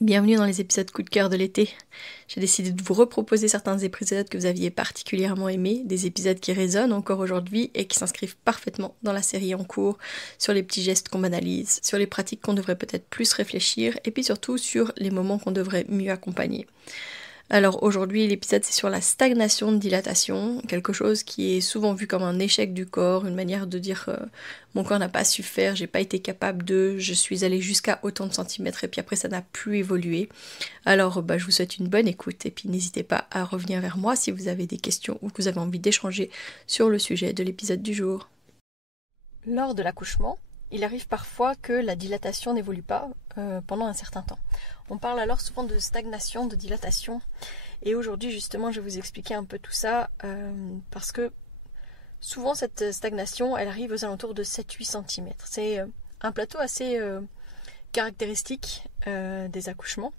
Bienvenue dans les épisodes coup de cœur de l'été. J'ai décidé de vous reproposer certains épisodes que vous aviez particulièrement aimés, des épisodes qui résonnent encore aujourd'hui et qui s'inscrivent parfaitement dans la série en cours, sur les petits gestes qu'on banalise, sur les pratiques qu'on devrait peut-être plus réfléchir, et puis surtout sur les moments qu'on devrait mieux accompagner. Alors aujourd'hui, l'épisode c'est sur la stagnation de dilatation, quelque chose qui est souvent vu comme un échec du corps, une manière de dire mon corps n'a pas su faire, j'ai pas été capable de, je suis allée jusqu'à autant de centimètres et puis après ça n'a plus évolué. Alors je vous souhaite une bonne écoute et puis n'hésitez pas à revenir vers moi si vous avez des questions ou que vous avez envie d'échanger sur le sujet de l'épisode du jour. Lors de l'accouchement, il arrive parfois que la dilatation n'évolue pas pendant un certain temps. On parle alors souvent de stagnation, de dilatation. Et aujourd'hui, justement, je vais vous expliquer un peu tout ça parce que souvent, cette stagnation, elle arrive aux alentours de 7-8 cm. C'est un plateau assez caractéristique des accouchements.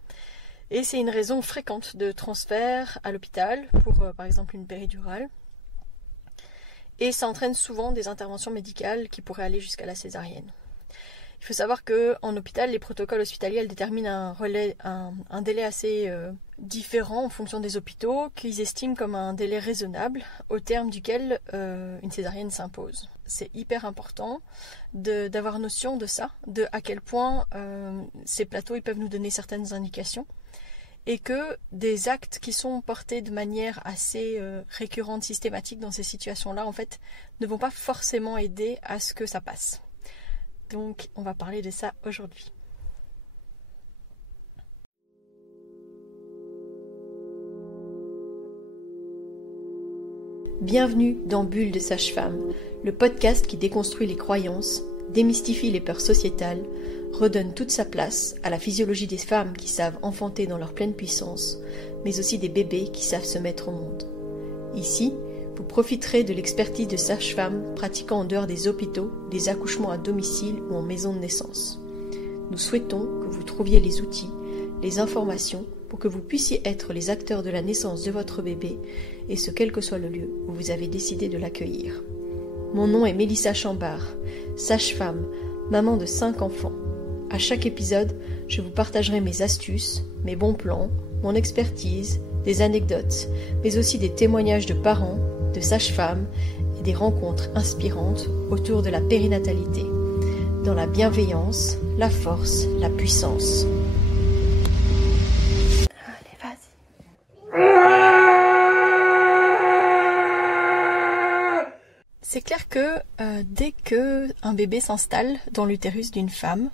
Et c'est une raison fréquente de transfert à l'hôpital pour, par exemple, une péridurale. Et ça entraîne souvent des interventions médicales qui pourraient aller jusqu'à la césarienne. Il faut savoir qu'en hôpital, les protocoles hospitaliers déterminent un délai assez différent en fonction des hôpitaux, qu'ils estiment comme un délai raisonnable, au terme duquel une césarienne s'impose. C'est hyper important d'avoir notion de ça, de à quel point ces plateaux ils peuvent nous donner certaines indications, et que des actes qui sont portés de manière assez récurrente, systématique dans ces situations-là, en fait, ne vont pas forcément aider à ce que ça passe. Donc, on va parler de ça aujourd'hui. Bienvenue dans Bulle de Sage-Femme, le podcast qui déconstruit les croyances, démystifie les peurs sociétales, redonne toute sa place à la physiologie des femmes qui savent enfanter dans leur pleine puissance, mais aussi des bébés qui savent se mettre au monde. Ici, vous profiterez de l'expertise de sages-femmes pratiquant en dehors des hôpitaux, des accouchements à domicile ou en maison de naissance. Nous souhaitons que vous trouviez les outils, les informations pour que vous puissiez être les acteurs de la naissance de votre bébé, et ce quel que soit le lieu où vous avez décidé de l'accueillir. Mon nom est Mélissa Chambard, sage-femme, maman de 5 enfants. À chaque épisode, je vous partagerai mes astuces, mes bons plans, mon expertise, des anecdotes, mais aussi des témoignages de parents, de sages-femmes et des rencontres inspirantes autour de la périnatalité, dans la bienveillance, la force, la puissance. Allez, vas-y. C'est clair que dès qu'un bébé s'installe dans l'utérus d'une femme,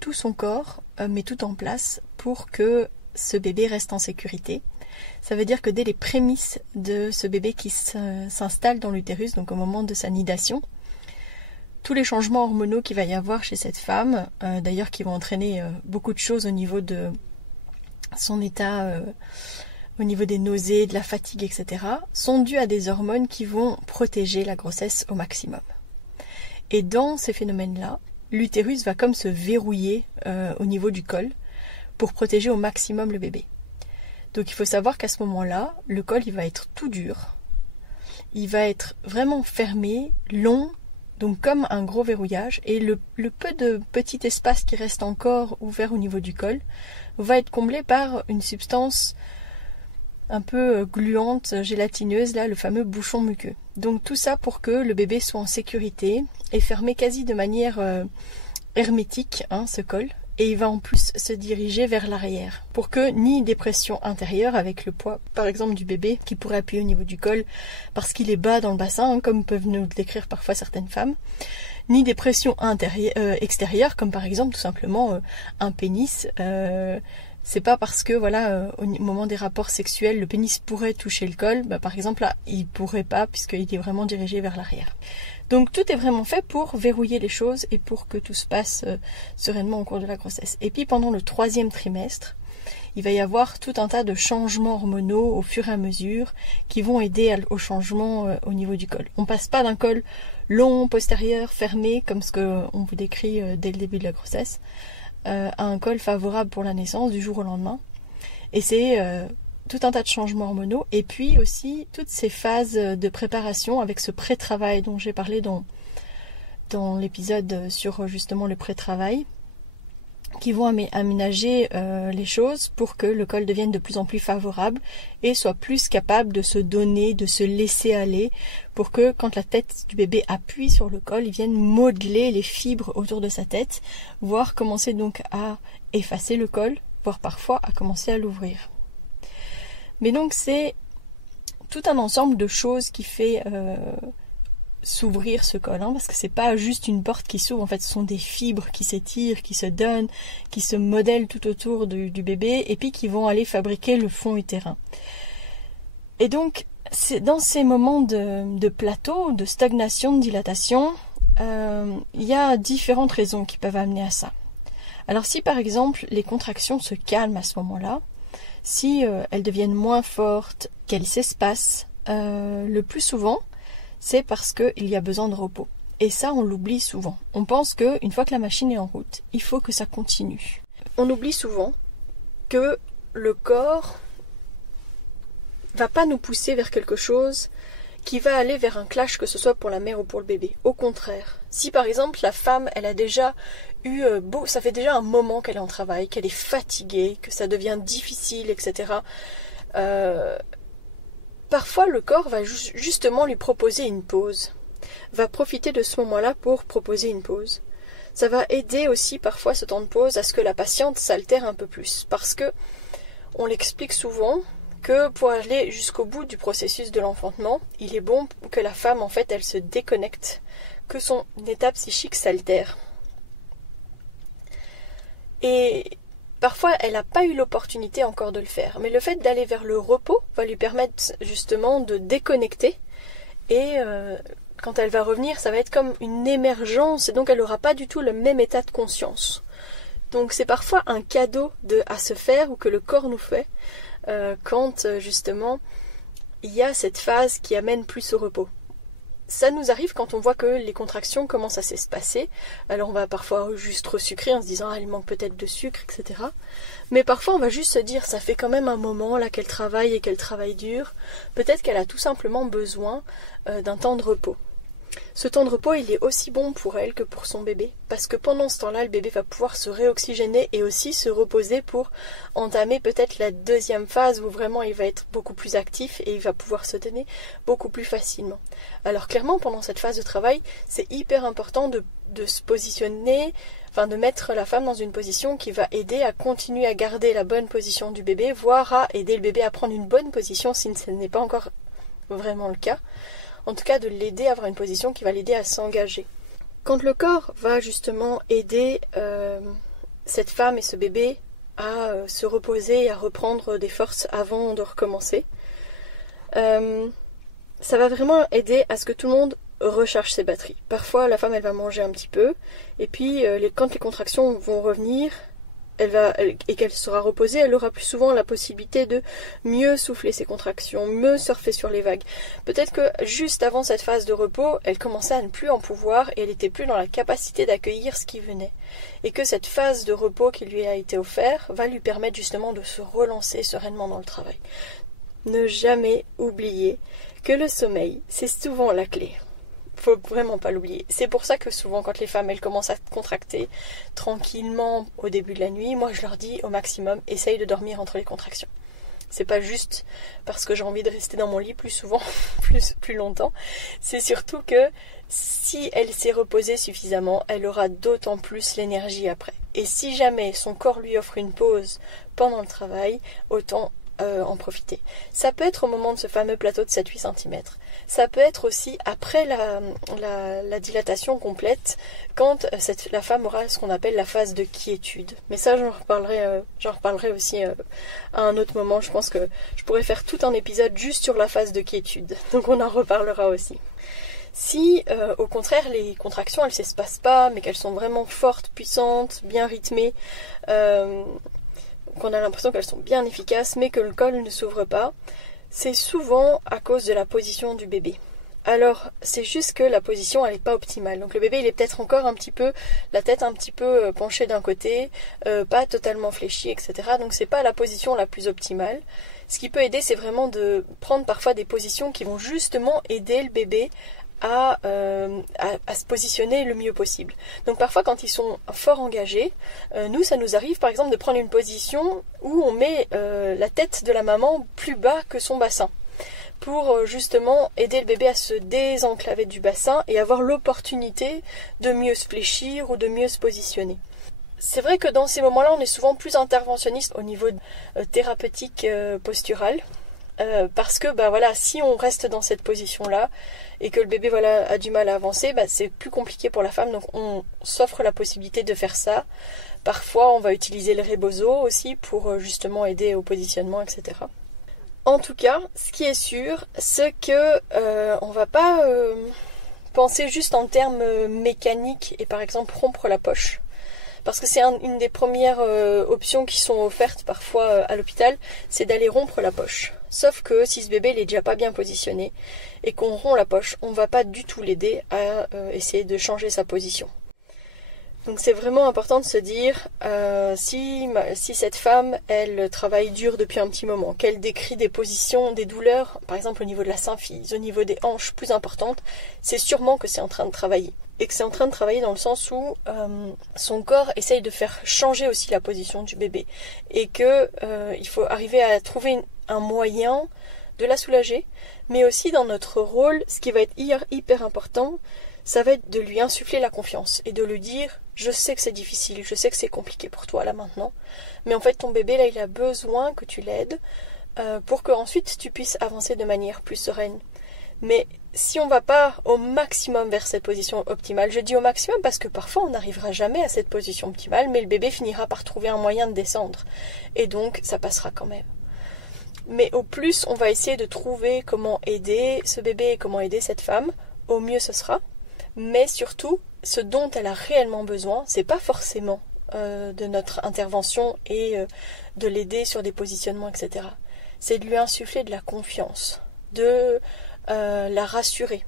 tout son corps met tout en place pour que ce bébé reste en sécurité. Ça veut dire que dès les prémices de ce bébé qui s'installe dans l'utérus, donc au moment de sa nidation, tous les changements hormonaux qu'il va y avoir chez cette femme, d'ailleurs qui vont entraîner beaucoup de choses au niveau de son état, au niveau des nausées, de la fatigue, etc., sont dus à des hormones qui vont protéger la grossesse au maximum. Et dans ces phénomènes-là, l'utérus va comme se verrouiller au niveau du col pour protéger au maximum le bébé. Donc il faut savoir qu'à ce moment-là, le col il va être tout dur, il va être vraiment fermé, long, donc comme un gros verrouillage, et le peu de petit espace qui reste encore ouvert au niveau du col va être comblé par une substance un peu gluante, gélatineuse, là, le fameux bouchon muqueux. Donc tout ça pour que le bébé soit en sécurité et fermé quasi de manière hermétique, ce col. Et il va en plus se diriger vers l'arrière pour que ni dépression intérieure avec le poids, par exemple du bébé, qui pourrait appuyer au niveau du col parce qu'il est bas dans le bassin, comme peuvent nous le décrire parfois certaines femmes, ni dépression extérieure, comme par exemple tout simplement un pénis. C'est pas parce que au moment des rapports sexuels, le pénis pourrait toucher le col, par exemple là, il pourrait pas puisqu'il est vraiment dirigé vers l'arrière. Donc tout est vraiment fait pour verrouiller les choses et pour que tout se passe sereinement au cours de la grossesse. Et puis pendant le 3e trimestre, il va y avoir tout un tas de changements hormonaux au fur et à mesure qui vont aider au changement au niveau du col. On passe pas d'un col long, postérieur, fermé, comme ce qu'on vous décrit dès le début de la grossesse, à un col favorable pour la naissance du jour au lendemain. Et c'est tout un tas de changements hormonaux et puis aussi toutes ces phases de préparation avec ce pré-travail dont j'ai parlé dans l'épisode sur justement le pré-travail. qui vont aménager les choses pour que le col devienne de plus en plus favorable et soit plus capable de se donner, de se laisser aller, pour que quand la tête du bébé appuie sur le col, il vienne modeler les fibres autour de sa tête, voire commencer donc à effacer le col, voire parfois à commencer à l'ouvrir. Mais donc c'est tout un ensemble de choses qui fait s'ouvrir ce col, parce que c'est pas juste une porte qui s'ouvre, en fait ce sont des fibres qui s'étirent, qui se donnent, qui se modèlent tout autour du bébé et puis qui vont aller fabriquer le fond utérin. Et donc c'est dans ces moments de plateau, de stagnation, de dilatation, il y a différentes raisons qui peuvent amener à ça. Alors si par exemple les contractions se calment à ce moment-là, si elles deviennent moins fortes, qu'elles s'espacent, le plus souvent c'est parce qu'il y a besoin de repos. Et ça, on l'oublie souvent. On pense qu'une fois que la machine est en route, il faut que ça continue. On oublie souvent que le corps va pas nous pousser vers quelque chose qui va aller vers un clash, que ce soit pour la mère ou pour le bébé. Au contraire, si par exemple la femme, elle a déjà eu ça fait déjà un moment qu'elle est en travail, qu'elle est fatiguée, que ça devient difficile, etc., parfois le corps va justement lui proposer une pause, va profiter de ce moment-là pour proposer une pause. Ça va aider aussi parfois ce temps de pause à ce que la patiente s'altère un peu plus, parce que on l'explique souvent que pour aller jusqu'au bout du processus de l'enfantement, il est bon que la femme en fait elle se déconnecte, que son état psychique s'altère. Et parfois, elle n'a pas eu l'opportunité encore de le faire, mais le fait d'aller vers le repos va lui permettre justement de déconnecter et quand elle va revenir, ça va être comme une émergence et donc elle n'aura pas du tout le même état de conscience. Donc c'est parfois un cadeau à se faire ou que le corps nous fait quand justement il y a cette phase qui amène plus au repos. Ça nous arrive quand on voit que les contractions commencent à s'espacer. Alors on va parfois juste resucrer en se disant il manque peut-être de sucre, etc. Mais parfois on va juste se dire ça fait quand même un moment là qu'elle travaille et qu'elle travaille dur. Peut-être qu'elle a tout simplement besoin d'un temps de repos. Ce temps de repos, il est aussi bon pour elle que pour son bébé, parce que pendant ce temps-là, le bébé va pouvoir se réoxygéner et aussi se reposer pour entamer peut-être la deuxième phase où vraiment il va être beaucoup plus actif et il va pouvoir se donner beaucoup plus facilement. Alors clairement, pendant cette phase de travail, c'est hyper important de se positionner, de mettre la femme dans une position qui va aider à continuer à garder la bonne position du bébé, voire à aider le bébé à prendre une bonne position si ce n'est pas encore vraiment le cas. En tout cas, de l'aider à avoir une position qui va l'aider à s'engager. Quand le corps va justement aider cette femme et ce bébé à se reposer et à reprendre des forces avant de recommencer, ça va vraiment aider à ce que tout le monde recharge ses batteries. Parfois, la femme, elle va manger un petit peu, et puis quand les contractions vont revenir, et qu'elle sera reposée, elle aura plus souvent la possibilité de mieux souffler ses contractions, mieux surfer sur les vagues. Peut-être que juste avant cette phase de repos, elle commençait à ne plus en pouvoir et elle n'était plus dans la capacité d'accueillir ce qui venait. Et que cette phase de repos qui lui a été offerte va lui permettre justement de se relancer sereinement dans le travail. Ne jamais oublier que le sommeil, c'est souvent la clé. Faut vraiment pas l'oublier. C'est pour ça que souvent quand les femmes elles commencent à contracter tranquillement au début de la nuit, moi je leur dis au maximum essaye de dormir entre les contractions. C'est pas juste parce que j'ai envie de rester dans mon lit plus souvent, plus longtemps. C'est surtout que si elle s'est reposée suffisamment, elle aura d'autant plus l'énergie après. Et si jamais son corps lui offre une pause pendant le travail, autant en profiter. Ça peut être au moment de ce fameux plateau de 7-8 cm. Ça peut être aussi après la dilatation complète, quand la femme aura ce qu'on appelle la phase de quiétude. Mais ça, j'en reparlerai aussi à un autre moment. Je pense que je pourrais faire tout un épisode juste sur la phase de quiétude. Donc on en reparlera aussi. Si, au contraire, les contractions, elles ne s'espacent pas, mais qu'elles sont vraiment fortes, puissantes, bien rythmées, qu'on a l'impression qu'elles sont bien efficaces, mais que le col ne s'ouvre pas, c'est souvent à cause de la position du bébé. Alors, c'est juste que la position, elle n'est pas optimale. Donc le bébé, il est peut-être encore la tête un petit peu penchée d'un côté, pas totalement fléchie, etc. Donc c'est pas la position la plus optimale. Ce qui peut aider, c'est vraiment de prendre parfois des positions qui vont justement aider le bébé à se positionner le mieux possible. Donc parfois quand ils sont fort engagés, nous ça nous arrive par exemple de prendre une position où on met la tête de la maman plus bas que son bassin, pour justement aider le bébé à se désenclaver du bassin et avoir l'opportunité de mieux se fléchir ou de mieux se positionner. C'est vrai que dans ces moments-là, on est souvent plus interventionniste au niveau thérapeutique postural, parce que voilà, si on reste dans cette position-là et que le bébé a du mal à avancer, c'est plus compliqué pour la femme, donc on s'offre la possibilité de faire ça. Parfois, on va utiliser le rebozo aussi pour justement aider au positionnement, etc. En tout cas, ce qui est sûr, c'est que on va pas penser juste en termes mécaniques et par exemple rompre la poche. Parce que c'est une des premières options qui sont offertes parfois à l'hôpital, c'est d'aller rompre la poche. Sauf que si ce bébé n'est déjà pas bien positionné et qu'on rompt la poche, on ne va pas du tout l'aider à essayer de changer sa position. Donc c'est vraiment important de se dire, si cette femme, elle travaille dur depuis un petit moment, qu'elle décrit des positions, des douleurs, par exemple au niveau de la symphyse, au niveau des hanches plus importantes, c'est sûrement que c'est en train de travailler. Et que c'est en train de travailler dans le sens où son corps essaye de faire changer aussi la position du bébé. Et que il faut arriver à trouver un moyen de la soulager, mais aussi dans notre rôle, ce qui va être hyper important, ça va être de lui insuffler la confiance et de lui dire « Je sais que c'est difficile, je sais que c'est compliqué pour toi là maintenant, mais en fait ton bébé là il a besoin que tu l'aides pour qu'ensuite tu puisses avancer de manière plus sereine. » Mais si on ne va pas au maximum vers cette position optimale, je dis au maximum parce que parfois on n'arrivera jamais à cette position optimale, mais le bébé finira par trouver un moyen de descendre. Et donc ça passera quand même. Mais au plus on va essayer de trouver comment aider ce bébé et comment aider cette femme, au mieux ce sera. Mais surtout, ce dont elle a réellement besoin, c'est pas forcément de notre intervention et de l'aider sur des positionnements, etc. C'est de lui insuffler de la confiance, de la rassurer.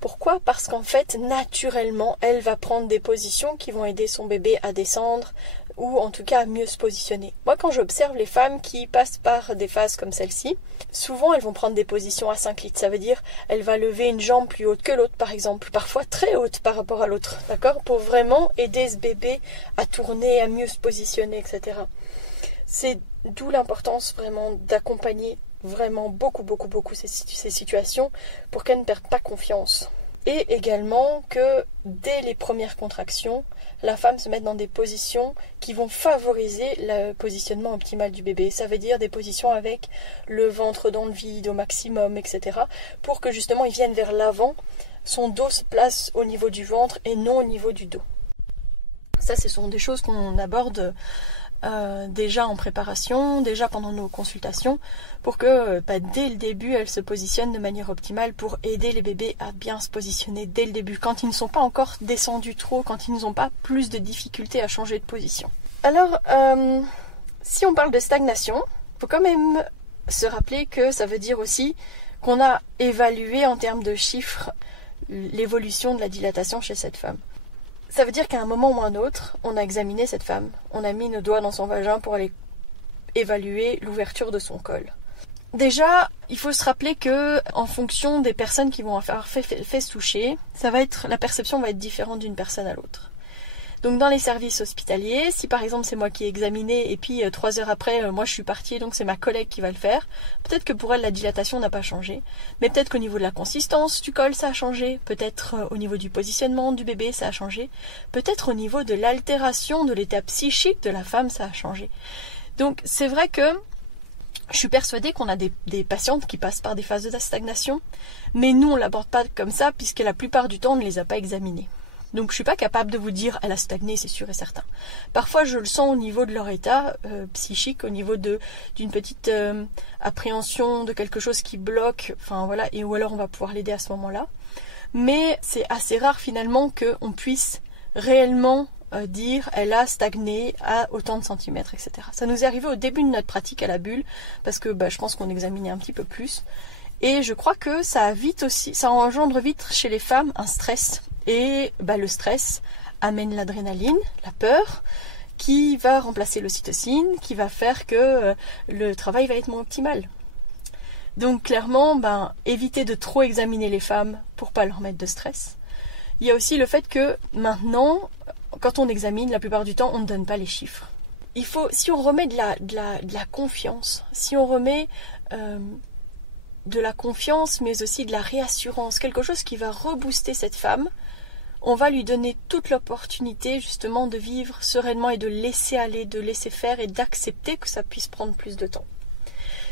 Pourquoi ? Parce qu'en fait, naturellement, elle va prendre des positions qui vont aider son bébé à descendre ou en tout cas à mieux se positionner. Moi, quand j'observe les femmes qui passent par des phases comme celle-ci, souvent elles vont prendre des positions asynclites. Ça veut dire elle va lever une jambe plus haute que l'autre, par exemple, parfois très haute par rapport à l'autre, d'accord ? Pour vraiment aider ce bébé à tourner, à mieux se positionner, etc. C'est d'où l'importance vraiment d'accompagner vraiment beaucoup ces situations pour qu'elle ne perde pas confiance. Et également que dès les premières contractions, la femme se mette dans des positions qui vont favoriser le positionnement optimal du bébé. Ça veut dire des positions avec le ventre dans le vide au maximum, etc. Pour que justement il vienne vers l'avant, son dos se place au niveau du ventre et non au niveau du dos. Ça, ce sont des choses qu'on aborde déjà en préparation, déjà pendant nos consultations, pour que dès le début, elles se positionnent de manière optimale pour aider les bébés à bien se positionner dès le début, quand ils ne sont pas encore descendus trop, quand ils n'ont pas plus de difficultés à changer de position. Alors, si on parle de stagnation, il faut quand même se rappeler que ça veut dire aussi qu'on a évalué en termes de chiffres l'évolution de la dilatation chez cette femme. Ça veut dire qu'à un moment ou un autre, on a examiné cette femme, on a mis nos doigts dans son vagin pour aller évaluer l'ouverture de son col. Déjà, il faut se rappeler que en fonction des personnes qui vont avoir fait se toucher, la perception va être différente d'une personne à l'autre. Donc dans les services hospitaliers, si par exemple c'est moi qui ai examiné et puis 3 heures après, moi je suis partie, donc c'est ma collègue qui va le faire, peut-être que pour elle la dilatation n'a pas changé, mais peut-être qu'au niveau de la consistance du col ça a changé, peut-être au niveau du positionnement du bébé ça a changé, peut-être au niveau de l'altération de l'état psychique de la femme ça a changé. Donc c'est vrai que je suis persuadée qu'on a des patientes qui passent par des phases de stagnation, mais nous on ne l'aborde pas comme ça puisque la plupart du temps on ne les a pas examinées. Donc je suis pas capable de vous dire elle a stagné, c'est sûr et certain. Parfois je le sens au niveau de leur état psychique, au niveau d'une petite appréhension de quelque chose qui bloque, enfin voilà, ou alors on va pouvoir l'aider à ce moment-là. Mais c'est assez rare finalement qu'on puisse réellement dire elle a stagné à autant de centimètres, etc. Ça nous est arrivé au début de notre pratique à la bulle, parce que je pense qu'on examinait un petit peu plus. Et je crois que ça engendre vite chez les femmes un stress. Et le stress amène l'adrénaline, la peur, qui va remplacer l'ocytocine, qui va faire que le travail va être moins optimal. Donc clairement, éviter de trop examiner les femmes pour pas leur mettre de stress. Il y a aussi le fait que maintenant, quand on examine, la plupart du temps, on ne donne pas les chiffres. Si on remet de la confiance, si on remet de la confiance, mais aussi de la réassurance, quelque chose qui va rebooster cette femme, on va lui donner toute l'opportunité justement de vivre sereinement et de laisser aller, de laisser faire et d'accepter que ça puisse prendre plus de temps.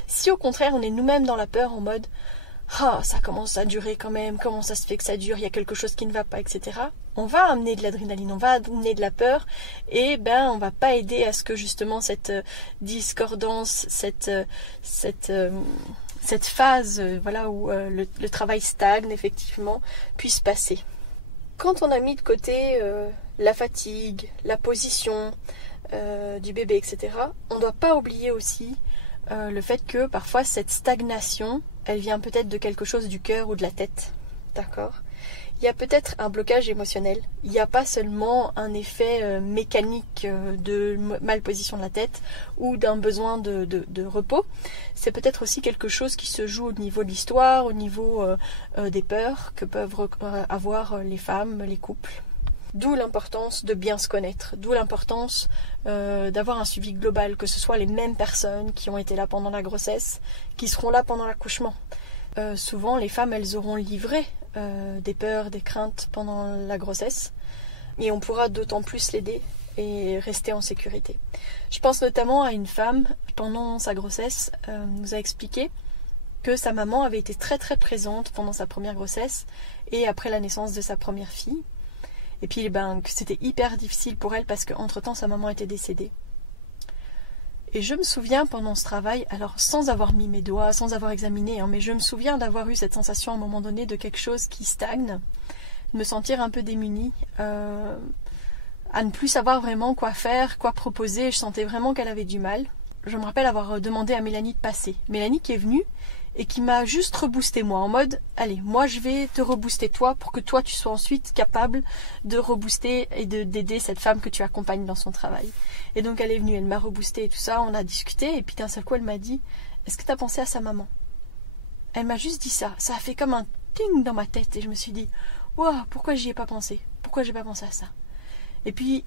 Si au contraire on est nous-mêmes dans la peur en mode « Ah, ça commence à durer quand même, comment ça se fait que ça dure, il y a quelque chose qui ne va pas, etc. » On va amener de l'adrénaline, on va amener de la peur et on va pas aider à ce que justement cette discordance, cette phase où le travail stagne effectivement puisse passer. Quand on a mis de côté la fatigue, la position du bébé, etc., on ne doit pas oublier aussi le fait que parfois cette stagnation, elle vient peut-être de quelque chose du cœur ou de la tête. D'accord ? Il y a peut-être un blocage émotionnel. Il n'y a pas seulement un effet mécanique de malposition de la tête ou d'un besoin de repos. C'est peut-être aussi quelque chose qui se joue au niveau de l'histoire, au niveau des peurs que peuvent avoir les femmes, les couples. D'où l'importance de bien se connaître, d'où l'importance d'avoir un suivi global, que ce soit les mêmes personnes qui ont été là pendant la grossesse, qui seront là pendant l'accouchement. Souvent, les femmes, elles auront livré des peurs, des craintes pendant la grossesse, et on pourra d'autant plus l'aider et rester en sécurité. Je pense notamment à une femme, pendant sa grossesse, nous a expliqué que sa maman avait été très très présente pendant sa première grossesse et après la naissance de sa première fille. Et puis que c'était hyper difficile pour elle parce qu'entre-temps sa maman était décédée. Et je me souviens pendant ce travail, alors sans avoir mis mes doigts, sans avoir examiné, mais je me souviens d'avoir eu cette sensation à un moment donné de quelque chose qui stagne, de me sentir un peu démunie, à ne plus savoir vraiment quoi faire, quoi proposer. Je sentais vraiment qu'elle avait du mal. Je me rappelle avoir demandé à Mélanie de passer. Mélanie qui est venue et qui m'a juste reboosté moi, en mode « Allez, moi je vais te rebooster toi pour que toi tu sois ensuite capable de rebooster et d'aider cette femme que tu accompagnes dans son travail. » Et donc elle est venue, elle m'a reboosté et tout ça, on a discuté et puis d'un seul coup elle m'a dit « Est-ce que tu as pensé à sa maman ?» Elle m'a juste dit ça, ça a fait comme un ting dans ma tête et je me suis dit « Waouh, pourquoi j'y ai pas pensé ? Pourquoi j'ai pas pensé à ça ?» Et puis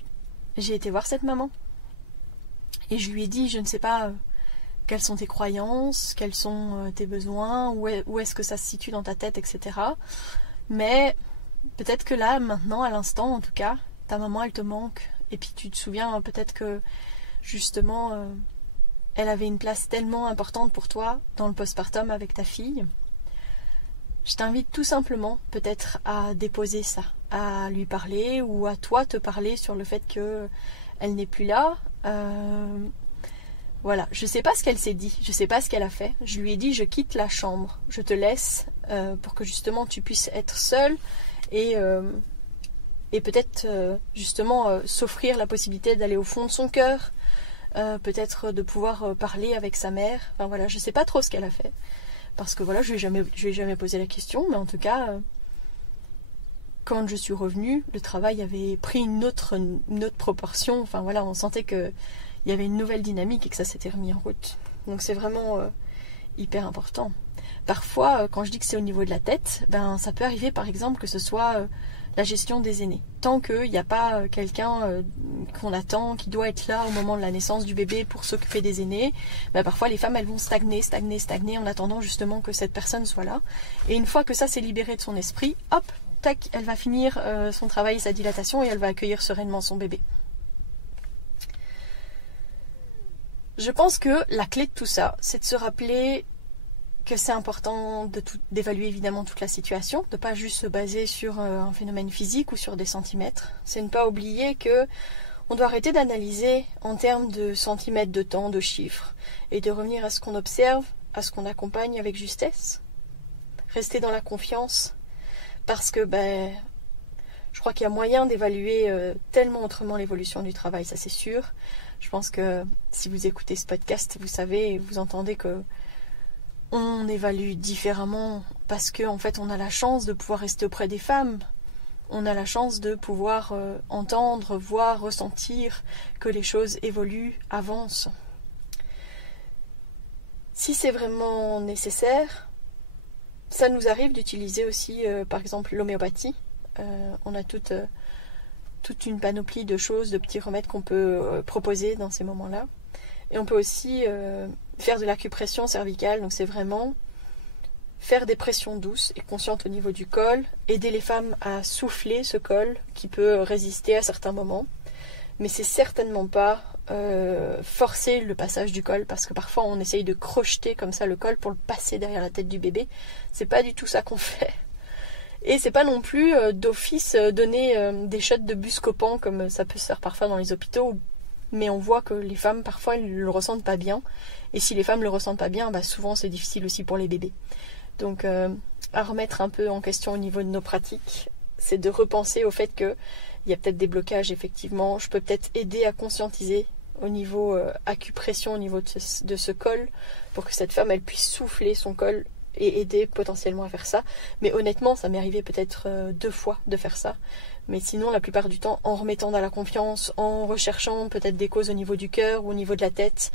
j'ai été voir cette maman et je lui ai dit « Je ne sais pas... quelles sont tes croyances, quels sont tes besoins, où est-ce que ça se situe dans ta tête, etc. Mais peut-être que là, maintenant, à l'instant en tout cas, ta maman, elle te manque. Et puis tu te souviens peut-être que, justement, elle avait une place tellement importante pour toi dans le postpartum avec ta fille. Je t'invite tout simplement peut-être à déposer ça, à lui parler ou à toi te parler sur le fait qu'elle n'est plus là. Voilà, je sais pas ce qu'elle s'est dit, je sais pas ce qu'elle a fait. Je lui ai dit, je quitte la chambre, je te laisse pour que justement tu puisses être seule et peut-être justement s'offrir la possibilité d'aller au fond de son cœur, peut-être de pouvoir parler avec sa mère. Enfin voilà, je sais pas trop ce qu'elle a fait parce que voilà, je lui ai jamais posé la question, mais en tout cas, quand je suis revenue, le travail avait pris une autre proportion. Enfin voilà, on sentait que il y avait une nouvelle dynamique et que ça s'était remis en route. Donc c'est vraiment hyper important. Parfois, quand je dis que c'est au niveau de la tête, ça peut arriver par exemple que ce soit la gestion des aînés. Tant qu'il n'y a pas quelqu'un qu'on attend, qui doit être là au moment de la naissance du bébé pour s'occuper des aînés, parfois les femmes elles vont stagner en attendant justement que cette personne soit là. Et une fois que ça s'est libéré de son esprit, hop, tac, elle va finir son travail, sa dilatation et elle va accueillir sereinement son bébé. Je pense que la clé de tout ça, c'est de se rappeler que c'est important d'évaluer évidemment toute la situation, de ne pas juste se baser sur un phénomène physique ou sur des centimètres. C'est ne pas oublier que on doit arrêter d'analyser en termes de centimètres, de temps, de chiffres, et de revenir à ce qu'on observe, à ce qu'on accompagne avec justesse. Rester dans la confiance, parce que je crois qu'il y a moyen d'évaluer tellement autrement l'évolution du travail, ça c'est sûr. Je pense que si vous écoutez ce podcast, vous savez et vous entendez que on évalue différemment parce qu'en fait on a la chance de pouvoir rester auprès des femmes. On a la chance de pouvoir entendre, voir, ressentir que les choses évoluent, avancent. Si c'est vraiment nécessaire, ça nous arrive d'utiliser aussi par exemple l'homéopathie. On a toute une panoplie de choses, de petits remèdes qu'on peut proposer dans ces moments-là. Et on peut aussi faire de l'acupression cervicale, donc c'est vraiment faire des pressions douces et conscientes au niveau du col, aider les femmes à souffler ce col qui peut résister à certains moments. Mais c'est certainement pas forcer le passage du col, parce que parfois on essaye de crocheter comme ça le col pour le passer derrière la tête du bébé. C'est pas du tout ça qu'on fait. Et c'est pas non plus d'office donner des shots de Buscopan comme ça peut se faire parfois dans les hôpitaux, mais on voit que les femmes parfois elles le ressentent pas bien. Et si les femmes le ressentent pas bien, souvent c'est difficile aussi pour les bébés. Donc à remettre un peu en question au niveau de nos pratiques, c'est de repenser au fait qu'il y a peut-être des blocages effectivement. Je peux peut-être aider à conscientiser au niveau acupression, au niveau de ce col, pour que cette femme elle puisse souffler son col et aider potentiellement à faire ça. Mais honnêtement, ça m'est arrivé peut-être 2 fois de faire ça. Mais sinon, la plupart du temps, en remettant dans la confiance, en recherchant peut-être des causes au niveau du cœur ou au niveau de la tête,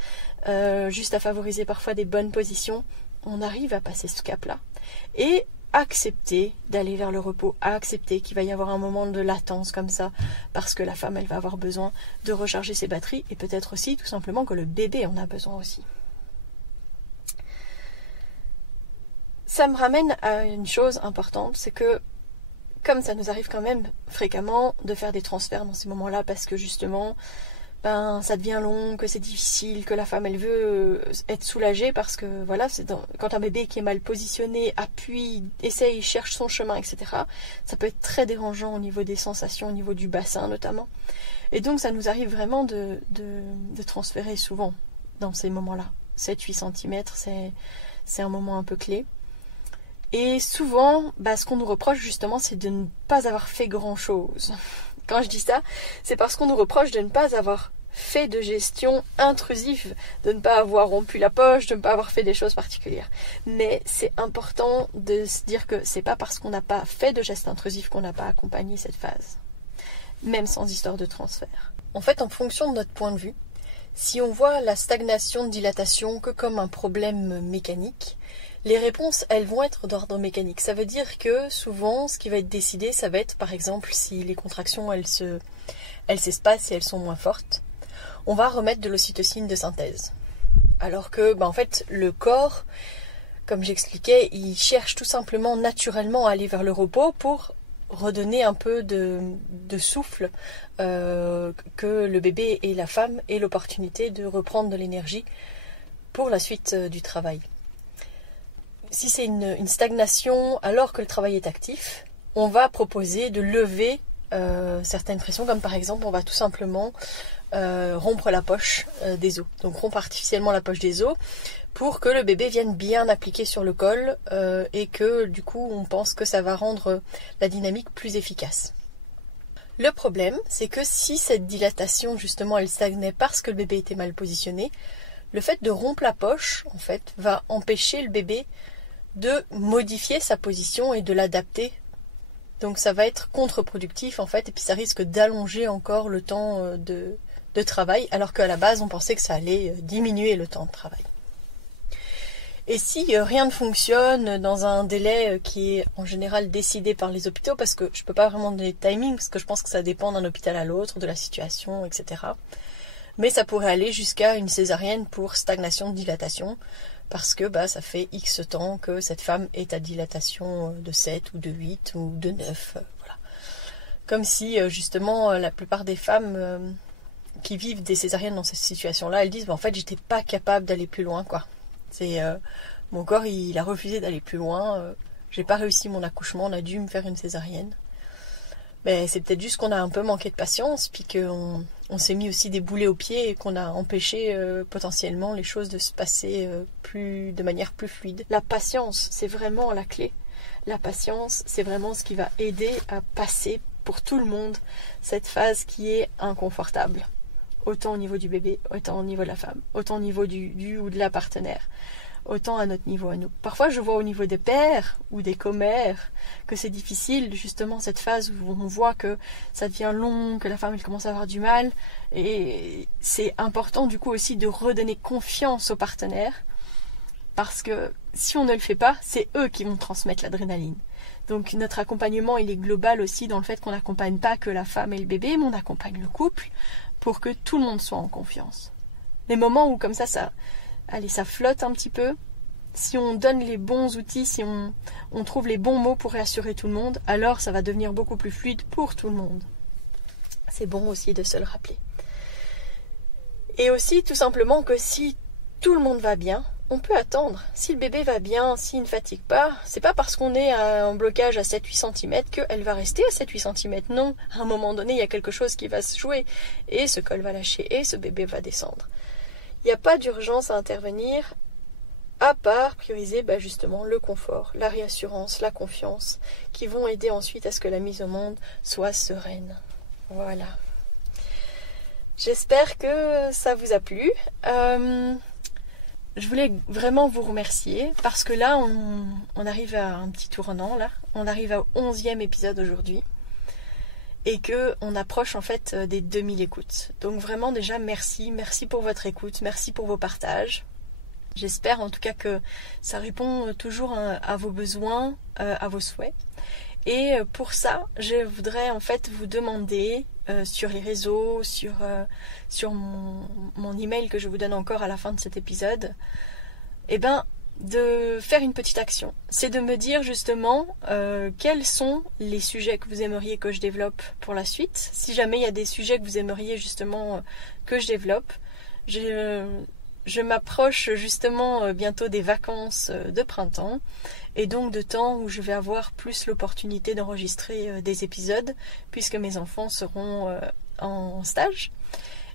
juste à favoriser parfois des bonnes positions, on arrive à passer ce cap-là. Et accepter d'aller vers le repos, accepter qu'il va y avoir un moment de latence comme ça, parce que la femme, elle va avoir besoin de recharger ses batteries, et peut-être aussi, tout simplement, que le bébé en a besoin aussi. Ça me ramène à une chose importante, c'est que comme ça nous arrive quand même fréquemment de faire des transferts dans ces moments-là, parce que justement, ça devient long, que c'est difficile, que la femme elle veut être soulagée, parce que voilà, quand un bébé qui est mal positionné appuie, essaye, cherche son chemin, etc., ça peut être très dérangeant au niveau des sensations, au niveau du bassin notamment. Et donc ça nous arrive vraiment de transférer souvent dans ces moments-là. 7-8 cm, c'est un moment un peu clé. Et souvent, ce qu'on nous reproche justement, c'est de ne pas avoir fait grand-chose. Quand je dis ça, c'est parce qu'on nous reproche de ne pas avoir fait de gestion intrusive, de ne pas avoir rompu la poche, de ne pas avoir fait des choses particulières. Mais c'est important de se dire que c'est pas parce qu'on n'a pas fait de gestes intrusifs qu'on n'a pas accompagné cette phase, même sans histoire de transfert. En fait, en fonction de notre point de vue, si on voit la stagnation de dilatation que comme un problème mécanique, les réponses, elles vont être d'ordre mécanique. Ça veut dire que souvent, ce qui va être décidé, ça va être par exemple si les contractions, elles s'espacent et elles sont moins fortes, on va remettre de l'ocytocine de synthèse. Alors que, en fait, le corps, comme j'expliquais, il cherche tout simplement naturellement à aller vers le repos pour redonner un peu de souffle, que le bébé et la femme aient l'opportunité de reprendre de l'énergie pour la suite du travail. Si c'est une stagnation alors que le travail est actif, on va proposer de lever certaines pressions, comme par exemple on va tout simplement rompre la poche des os. Donc rompre artificiellement la poche des os pour que le bébé vienne bien appliquer sur le col et que du coup on pense que ça va rendre la dynamique plus efficace. Le problème, c'est que si cette dilatation justement elle stagnait parce que le bébé était mal positionné, le fait de rompre la poche en fait va empêcher le bébé de modifier sa position et de l'adapter. Donc ça va être contre-productif en fait, et puis ça risque d'allonger encore le temps de travail, alors qu'à la base on pensait que ça allait diminuer le temps de travail. Et si rien ne fonctionne dans un délai qui est en général décidé par les hôpitaux, parce que je ne peux pas vraiment donner de timing, parce que je pense que ça dépend d'un hôpital à l'autre, de la situation, etc. Mais ça pourrait aller jusqu'à une césarienne pour stagnation de dilatation, parce que ça fait X temps que cette femme est à dilatation de 7 ou de 8 ou de 9. Voilà. Comme si justement la plupart des femmes qui vivent des césariennes dans cette situation-là, elles disent en fait j'étais pas capable d'aller plus loin quoi. C'est mon corps il a refusé d'aller plus loin, j'ai pas réussi mon accouchement, on a dû me faire une césarienne. Mais c'est peut-être juste qu'on a un peu manqué de patience, puis qu'on s'est mis aussi des boulets aux pieds et qu'on a empêché potentiellement les choses de se passer de manière plus fluide. La patience, c'est vraiment la clé. La patience, c'est vraiment ce qui va aider à passer pour tout le monde cette phase qui est inconfortable. Autant au niveau du bébé, autant au niveau de la femme, autant au niveau du ou de la partenaire. Autant à notre niveau à nous. Parfois je vois au niveau des pères ou des commères que c'est difficile, justement cette phase où on voit que ça devient long, que la femme elle commence à avoir du mal, et c'est important du coup aussi de redonner confiance au partenaire Parce que si on ne le fait pas, c'est eux qui vont transmettre l'adrénaline. Donc notre accompagnement, il est global aussi dans le fait qu'on n'accompagne pas que la femme et le bébé, mais on accompagne le couple pour que tout le monde soit en confiance. Les moments où comme ça flotte un petit peu, si on donne les bons outils, si on trouve les bons mots pour réassurer tout le monde, alors ça va devenir beaucoup plus fluide pour tout le monde. C'est bon aussi de se le rappeler. Et aussi tout simplement que si tout le monde va bien, on peut attendre. Si le bébé va bien, s'il ne fatigue pas, c'est pas parce qu'on est en blocage à 7-8 cm qu'elle va rester à 7-8 cm. Non, à un moment donné, il y a quelque chose qui va se jouer et ce col va lâcher et ce bébé va descendre. Il n'y a pas d'urgence à intervenir, à part prioriser justement le confort, la réassurance, la confiance, qui vont aider ensuite à ce que la mise au monde soit sereine. Voilà. J'espère que ça vous a plu. Je voulais vraiment vous remercier parce que là, on arrive à un petit tournant. Là. On arrive au 11e épisode aujourd'hui et qu'on approche en fait des 2000 écoutes. Donc vraiment déjà merci pour votre écoute, merci pour vos partages. J'espère en tout cas que ça répond toujours à vos besoins, à vos souhaits. Et pour ça, je voudrais en fait vous demander sur les réseaux, sur mon email que je vous donne encore à la fin de cet épisode, de faire une petite action. C'est de me dire justement quels sont les sujets que vous aimeriez que je développe pour la suite. Si jamais il y a des sujets que vous aimeriez justement que je développe, je m'approche justement bientôt des vacances de printemps et donc de temps où je vais avoir plus l'opportunité d'enregistrer des épisodes puisque mes enfants seront en stage.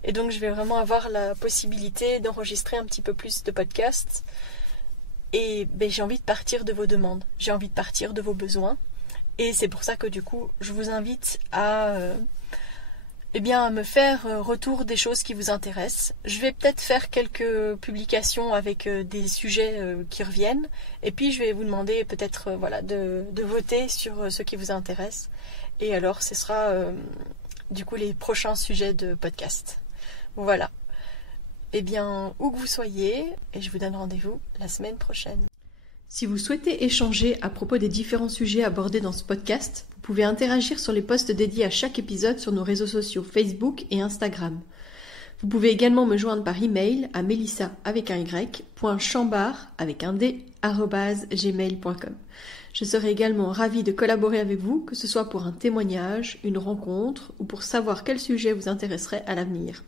Et donc je vais vraiment avoir la possibilité d'enregistrer un petit peu plus de podcasts. Et j'ai envie de partir de vos demandes, j'ai envie de partir de vos besoins. Et c'est pour ça que du coup, je vous invite à me faire retour des choses qui vous intéressent. Je vais peut-être faire quelques publications avec des sujets qui reviennent. Et puis je vais vous demander peut-être de voter sur ce qui vous intéresse. Et alors ce sera du coup les prochains sujets de podcast. Voilà. Où que vous soyez, et je vous donne rendez-vous la semaine prochaine. Si vous souhaitez échanger à propos des différents sujets abordés dans ce podcast, vous pouvez interagir sur les posts dédiés à chaque épisode sur nos réseaux sociaux Facebook et Instagram. Vous pouvez également me joindre par email à melissa.chambard@gmail.com. Je serai également ravie de collaborer avec vous, que ce soit pour un témoignage, une rencontre ou pour savoir quel sujet vous intéresserait à l'avenir.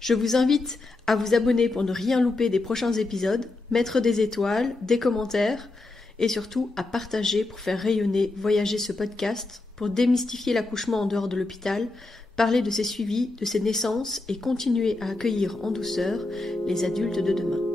Je vous invite à vous abonner pour ne rien louper des prochains épisodes, mettre des étoiles, des commentaires et surtout à partager pour faire rayonner, voyager ce podcast, pour démystifier l'accouchement en dehors de l'hôpital, parler de ses suivis, de ses naissances et continuer à accueillir en douceur les adultes de demain.